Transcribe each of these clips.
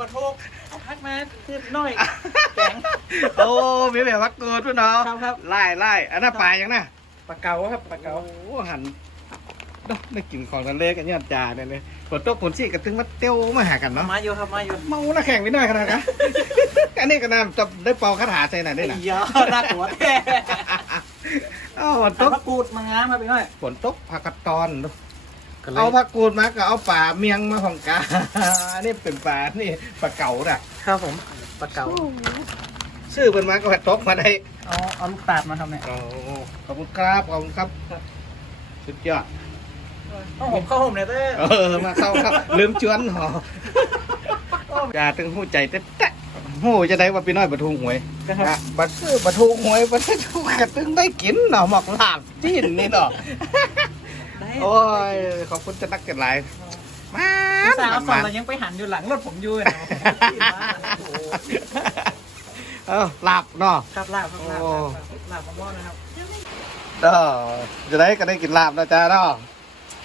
บะโทกพักมาขึ้นหน่อยแกงโอ้มีแบบวักกูดด้วยเนาะครับครับ ไล่ไล่อันนั้นปลายังนะปลาเก๋าครับปลาเก๋าโอ้หันเนาะได้กลิ่นของทะเลกันยอดจาเนี่ยเลยฝนตกฝนซีกระตึงมาเตี้ยวมาหากันเนาะมาอยู่ครับมาอยู่เมาหน้าแข่งไปหน่อยขนาดนั้นอันนี้ก็น่าจะได้เป่าคาถาใส่หน่อยได้ไอ้นะยาน่ากลัวแท้อ้าวฝนตเอากมะกรูดมางามมาไปหน่อยฝนตกผักกระตอนดู ก็เลยเอาผักกูดมาก็เอาป่าเมียงมาของกา นี่เป็นป่านี่ปลาเก๋าน่ะ ครับผมปลาเก๋าชื่อเป็นมาก็ผัดตกมาได้เอาเอาลูกตาดมาทำเนี่ยโอ้ขอบคุณครับขอบคุณครับ สุดยอดต้องผมเข้าผมเนี่ยเต้เออมาเข้าครับลืมชวนหอจ่าตึงหูใจแต่แต่หูจะได้ว่าพี่น้อยปะทูหวยนะครับอะบัดซื้อปะทูหวยบัดทูกระตึงได้กินเนาะหมอกลาบจีนนี่เนาะได้ โอ้ยขอบคุณจะนักกันหลายมาสาวสองมาเรายังไปหันอยู่หลังรถผมอยู่เนาะโอ้โหเออลาบเนาะครับลาบครับลาบโอ้ลาบมะม่วงนะครับเด้อจะได้ก็ได้กินลาบนะจ๊ะเนาะ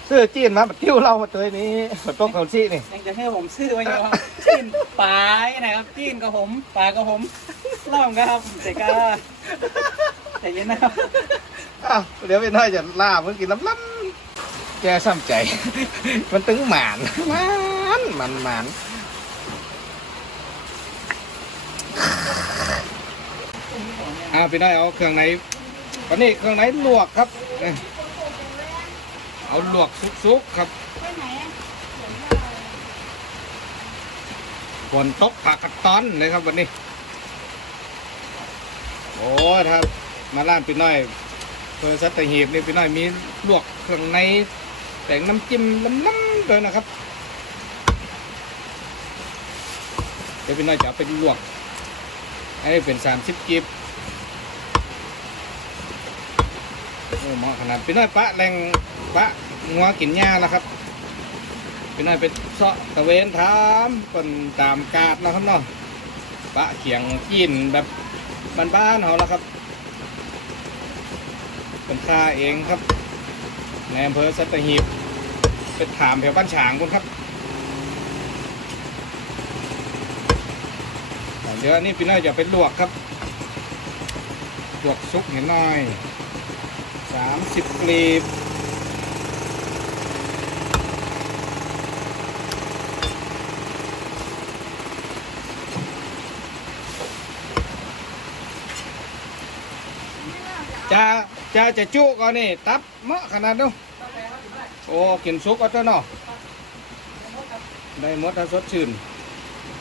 ซื้อจีนมาบัดติ้วเรามาตัวนี้บัดต้มเขาซี่นี่ยังจะให้ผมซื้อไว้อยู่ครับจีนปลาไหนครับจีนกับผมปลากับผมล่องครับเสกาใจเย็นนะครับอ้าวเดี๋ยวไปน้อยจะลาบมันกินล้ำล้ำ แกซ้ำใจ มันตึงหมานมานมันหมานอาไปน้เอาเครื่องไหนวันนี้เครื่องไหนลวกครับ เอาลวกซุกๆครับฝนตกผักกระตอนเลยครับวันนี้ โอ้ครับ มาร้านพี่น้อยเพื่อสัตหีบนี่พี่น้อยมีลวกเครื่องใน แต่งน้ำจิ้มล้ำๆเลยนะครับ เดี๋ยวพี่น้อยจะเอาไปลวก ให้เป็นสามสิบกิบโอ้เหมาะขนาดพี่น้อยปะแรงปะงัวกินหญ้าแล้วครับพี่น้อยไปเสาะตะเวนถามคนตามกาดนะครับเนาะปะเขียงกินแบบบ้านๆเขาแล้วครับเป็นค่าเองครับ ในอำเภอสัตหีบเป็นถามแถวบ้านฉางคุณครับเดี๋ยวอันนี้พี่น้อยจะไปลวกครับ ลวกซุปเห็นหน่อยสามสิบกลีบจะ จะจะจุก่อนนี่ตับเหมาะขนาดนู้นโอ้กินซุปก็ตัวเนาะได้หมดถ้าสดชื่น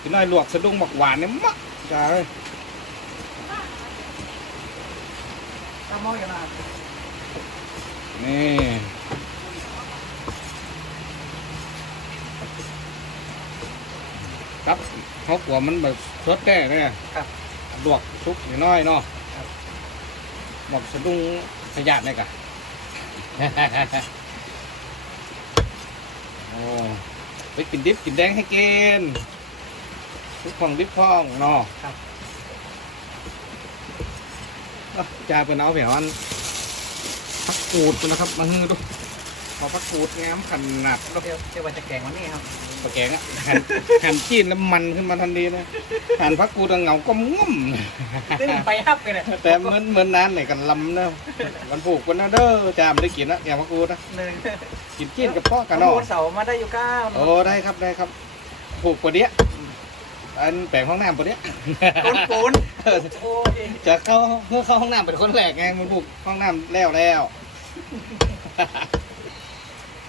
พี่น้อยลวกสะดุ้งหมักหวานเนี่ยเหมาะจ้าเอ้ยตามมองอย่างไรนี่ครับเขากลัวมันแบบสดแก่เนี่ยครับลวกซุปนิดหน้อยเนาะหมกสะดุ้ง ขยาดเนี่ยกะโอ้ไปกินดิบกินแดงให้กินทุกของดิบพองเนาะครับอะจ่าเป็นเอาแผวอันพักกูดนะครับมาฮือดูพ อพักกูดงามขนาดเนาะเดี๋ยวเดี๋ยววันจะแกงวันนี้ครับปลาแกงอะหั่นหั่นจีนแล้วมันขึ้นมาทันทีนะหั่นพักกูดแล้วเหงาก็ง่อมซึ่งไปฮับกันเนี่ยแต่เหมือนเหมือนนั้นเนี่ยกันลำเนอะมันผูกกันนะเด้อจ่าไม่ได้กินนะอย่างพักกูดนะหนึ่งกินจีนกับพ่อกันโอ้เนาะเสามาได้อยู่เก้าโอ้ได้ครับได้ครับ ผูกกว่าเนี้ยอันแปลงห้องน้ำกว่าเนี้ยปูนปูนเออโอ้ยจะเข้าเพื่อเข้าห้องน้ำเป็นคนแรกไงมันผูกห้องน้ำแล้วแล้ว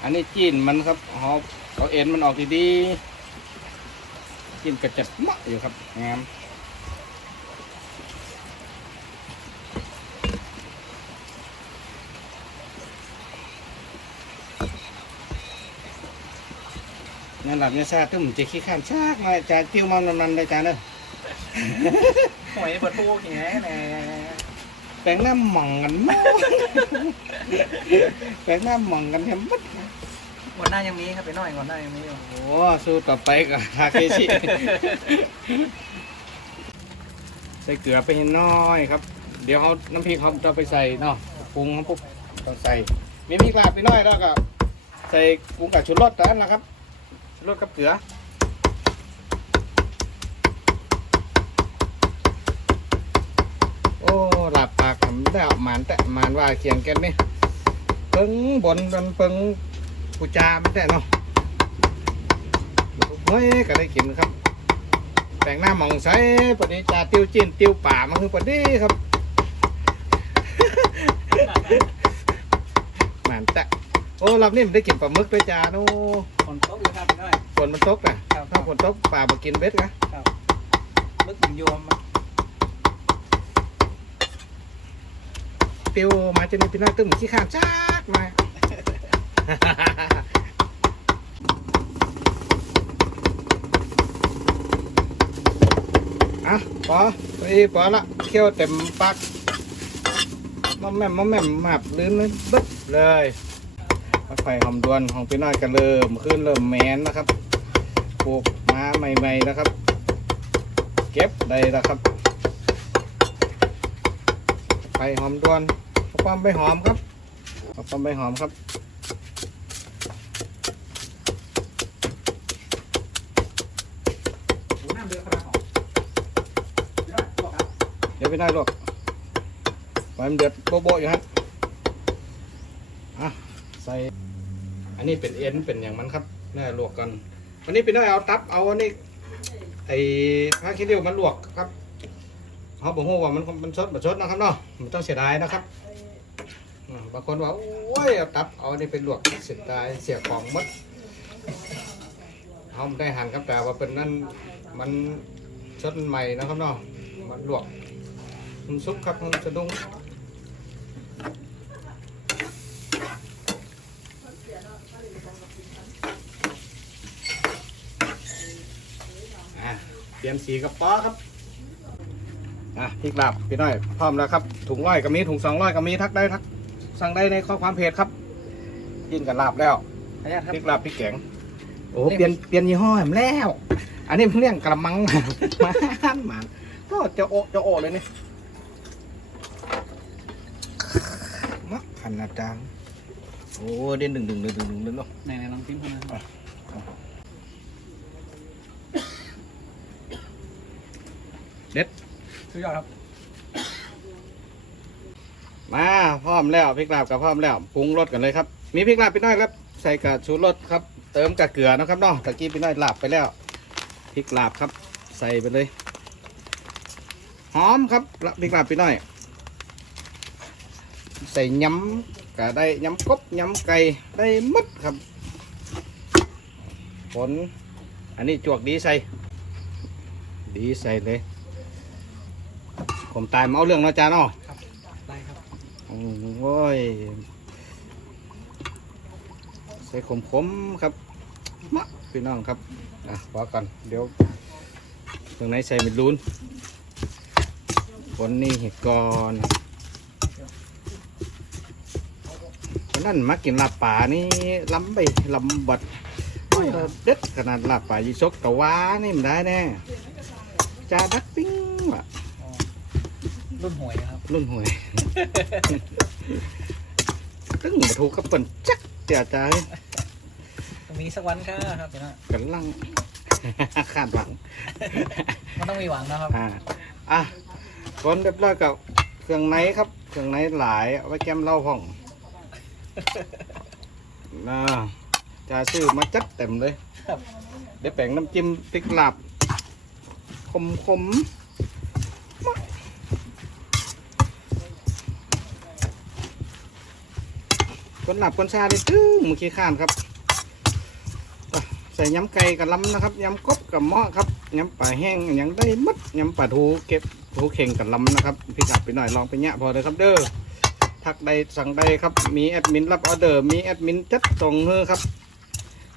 อันนี้จีนมันครับเขาเขาเอ็นมันออกดีๆจีนกระจัดมาะอยู่ครับงามนั่นหลับเนี่ยซาตึ้มจะขี้ข้านชากมาจ่าติ้วมันมันๆเลยจ้าเนอะหวยเปิดพูอย่างเงี้ย แหมแปลงน้ำหม่องกันมั้งแปลงน้ำหม่องกันแทมมัดวันหน้ายังมีครับไปหน่อยวันหน้ายังมีอยู่โอ้สู้ต่อไปกับทาเคชิใส่เกลือไปให้น้อยครับ เดี๋ยวเขาน้ำพริกเขาจะไปใส่เนาะปรุงเขาปุ๊บต้องใส่ มีพริกลาบไปน้อยแล้วก็ใส่ปรุงกับชุดรสตอนนั้นนะครับชุดรสกับเกลือ ได้เอาหมานแต่หมานว่าเขียงแกันนี่เปิงบนบนเปิงปูจาไม่ได้เนาะเฮ้ยก็ได้กินครับ แต่งหน้าหมองใสปฏิจาติ้วจีนติ้วป่ามันคือปฏิครับหมานแต่โอ้รอบนี้มันได้กินปลาหมึกด้วยจ้าโน่คนโต๊ะอยู่ครับพี่น้อยฝนมันตกอะครับถ้าฝนตกป่ามากินเบ็ดนะมึกถึงโยม ติวมาจะมีพี่น้อยตึ้มขี้ข้านจัดมา อะปอไปปอละเคี่ยวเต็มปากมอมแม่มมอมแม่มมาบลื่นเลยบึ๊บเลยมาไฟหอมดวนของพี่น้อยก็เริ่มขึ้นเริ่มแมนนะครับปลูกมาใหม่ๆนะครับ เก็บได้แล้วครับไฟหอมดวน ความใบหอมครับเอาความใบหอมครับน้ำเดือดขนาดของพี่น้อยบอกครับเดี๋ยวไม่ได้หรอกไฟมันเดือดโบ๊ะๆอยู่ฮะอะใส่ อันนี้เป็นเอ็นเป็นอย่างมันครับน่าลวกกันวันนี้เป็นได้เอาตับเอาอันนี้ไอ้ผ้าขี้ริ้วมันลวกครับเขาบอกว่ามันมันชดมันชดนะครับเนาะมันต้องเสียดายนะครับอืม บางคนว่าโอ้ยเอาตับเอาอันนี้ไปลวกเสียดายเสียของหมดเขาไม่ได้หั่นครับแต่ว่าเป็นนั่นมันชดใหม่นะครับเนาะมันลวกมันซุปครับมันจะดุ้งเปลี่ยนสีกระป๋อครับอะพริกลาบพี่น้อยพร้อมแล้วครับถุงร้อยก็มีถุงสองร้อยก็มีทักได้ทัก สั่งได้ในข้อความเพจครับ กินกับลาบแล้วขออนุญาตครับพริกลาบพริกแกงโอ้เปลี่ยนเปลี่ยนยี่ห้อแหมแล้ว อันนี้เรื่องกระมังมาหมันก็จะโอะจะโอะเลยนี่มักขันอาจารย์โอ้เด่นดึงดึงดึงดึงดึงดึงเนาะไหนๆลองชิมดูนะครับเด็ดสุดยอดครับ มาพร้อมแล้วพริกลาบกับพร้อมแล้วปรุงรสกันเลยครับ มีพริกลาบพี่น้อยครับ ใส่กับชูรสครับ เติมกับเกลือนะครับเนาะตะกี้พี่น้อยลาบไปแล้วพริกลาบครับ ใส่ไปเลยหอมครับพริกลาบพี่น้อย ใส่ยำก็ได้ยำกบยำไก่ได้หมัดครับผลอันนี้จวกดีใส่ ดีใส่เลยผมตายมาเอาเรื่องนาะจ้าเนาะ อ้ยใส่ขมขมๆครับมะพี่น้องครับอะพอกันเดี๋ยวตรงไหนใส่ไม่รุนคนนี้เห็ดก่อนคนนั่นมากินลาบป่านี่ล้ำไปลำบัดโอ้ยเด็ดขนาดลาบป่ายีซกตะวานี่มันได้แน่จาดักปิ้งว่ะอ๋อรุ่นหวยนะครับ รุ่นหวย ตึ้งมาถูกกับเปิ่นจักเจียใจต้องมีสักวันก็ครับพี่น้อยกันลังคาดหวังมันต้องมีหวังนะครับอ่าอะคนเรียบร้อยกับเครื่องในครับ เครื่องในหลายเอาไว้แกมเหล้าห้องนะจะซื้อมาจัดเต็มเลยครับเดี๋ยวแป่งน้ำจิ้มพริกลาบขมขมๆม คนหลับคนชาได้ตึ้งมือขี้ข้านครับใส่ยำไก่กับลำนะครับยำกบกับหม้อครับยำปลาแห้งยังได้หมัดยำปลาทูเก็บทูเข่งกับลำนะครับพี่ขับไปหน่อยลองไปแยะพอเลยครับเด้อทักใดสั่งใดครับมีแอดมินรับออเดอร์มีแอดมินจัดส่งเฮ้อครับ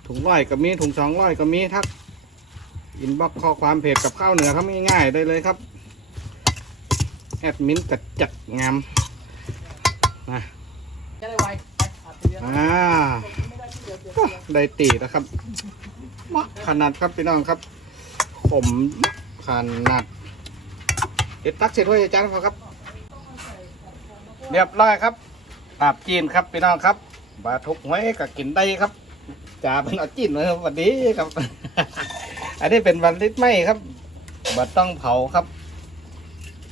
ถุงร้อยก็มีถุงสองร้อยก็มีทักอินบ็อกข้อความเพจกับข้าวเหนือทำง่ายๆได้เลยครับแอดมินกัดจัดงามจะ อ่าได้ตีนะครับมะขนาดครับพี่น้องครับผมขนาดเด็ดตักเสร็จไว้อาจารย์ครับ เรียบร้อยครับปาบจีนครับพี่น้องครับบาทุกไว้ก็กินได้ครับจ่าเป็นเอาจีนเลยครับวันนี้ครับ อันนี้เป็นวันลิตไหมครับบัต้องเผาครับ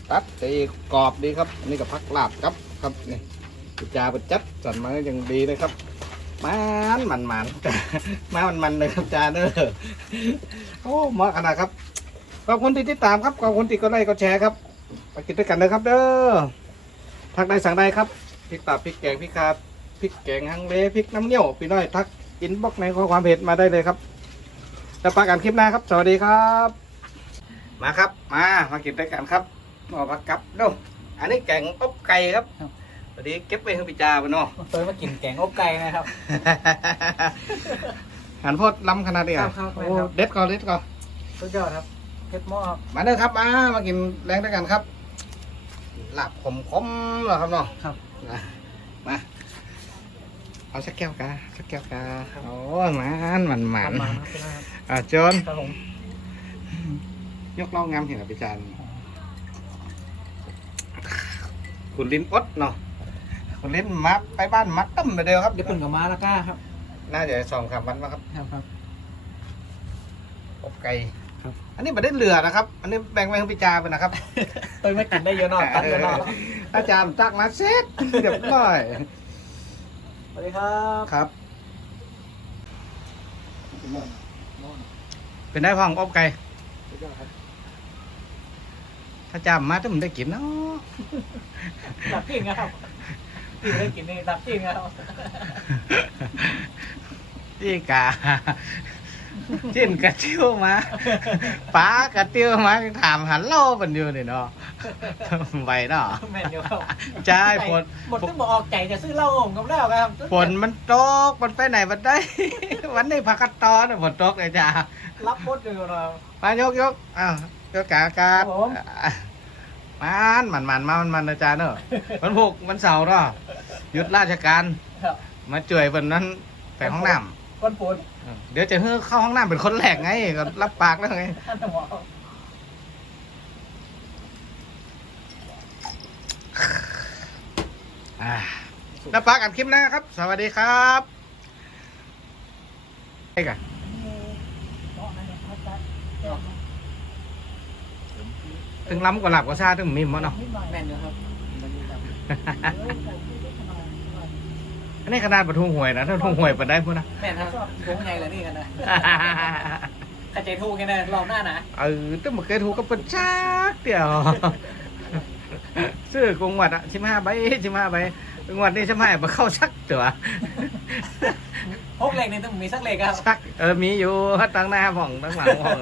ตัดตีกรอบดีครับ อันนี่กับพักลาบครับครับนี่ กุจาประจัดจัดมาอย่างดีเลยครับมันมันมันมามันมันเลยครับจานเนอโอ้มาขนาดครับขอบคุณที่ติดตามครับขอบคุณที่กดไลค์กดแชร์ครับมากินด้วยกันเลยครับ เด้อทักได้สั่งได้ครับพริกตับพริกแกงพริกคาพริกแกงฮังเลพริกน้ำเงี้ยวพี่น้อยทักอินบ็อกในข้อความเพจมาได้เลยครับจะปากันคลิปหน้าครับ สวัสดีครับ มาครับมามากินด้วยกันครับมาพักกับดูอันนี้แกงอบไก่ครับ พอดีเก็บไว้ให้พี่จ่าปะเนาะเปิดมากินแกงอบไก่นะครับ หันโพดล้ำขนาดนี้อะครับครับ โอ้ครับเด็ดก่อนเด็ดก่อนสุดยอดครับเพชรหม้อครับมาเด้อครับมามากินแรงด้วยกันครับหลับขมขมๆเหรอครับเนาะครับ นะมาเอาสักแก้วกาสักแก้วกาโอ้มันมันมันมันๆครับพี่น้อยครับอะโจนครับผมยกเล่างามเห็นกับพี่จานคุณลิ้นอดเนาะ คุณลิ้นมัดไปบ้านมัดตั้มไปเดียวครับเดี๋ยวปุ่นกับม้าละก้าครับน่าจะสองสามวันมาครับครับครับ อบไก่ครับ อันนี้ไม่ได้เหลือนะครับ อันนี้แบ่งไว้ให้พี่จาไปนะครับเปิดมากินได้เยอะเนอนตัดเยอะเนอนอาจารย์ตักมาเสร็จเรียบร้อยสวัสดีครับครับเป็นได้พองอบไก่สุดยอดครับถ้าจำมาถ้ามันได้กินเนาะดับกินครับ กินได้กินนี่ดับกินครับพี่กาจิ้นกระเติ้วมาป้ากระเติ้วมาถามหันเล่าบันอยู่นี่เนาะไหวเนาะแม่นอยู่ครับใช่ฝนหมดที่บอกออกใจจะซื้อเหล้าผมกับแล้วครับฝนมันตกมันไปไหนมันได้วันนี้พักกันตอนฝนตกเลยจ้ารับพดอยู่เรามายกยกอ้าวยกกาอากาศครับผ มมันมันมันมามันมันอาจารย์เนอะวันพุกวันเสาร์เนาะหยุดราชการ ครับมาจ่วยวันนั้นไปห้องน้คนปูนำเดี๋ยวจะเฮ้อเข้าห้องน้ำเป็นคนแรกไงก็รับปากแล้วไงท่านหมออ่ารับปากกันคลิปหนะครับ สวัสดีครับไปกัน ถึงล้ำกว่าหลับกว่าซาถึงมีมั้งเนาะแม่นอยู่ครับอันนี้ขนาดประทุงหวยนะถ้าทุงหวยเปิดได้พูดนะแม่นครับโค้งไงล่ะนี่กันนะเข้าใจถูกกันนะรอบหน้านะเออแต่เมื่อเคยถูกก็เป็นชักเดียวซื้อกงวัดอะสิบห้าใบสิบห้าใบงวดนี้สิบห้ามาเข้าชักตัว พกเหล็กนี่ต้องมีสักเหล็กครับชักเออมีอยู่ตั้งหน้าห้องตั้งหลังห้อง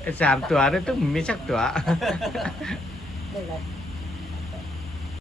ไอ้สามตัวนี่ต้องมีชักตัวเหล็กอะไร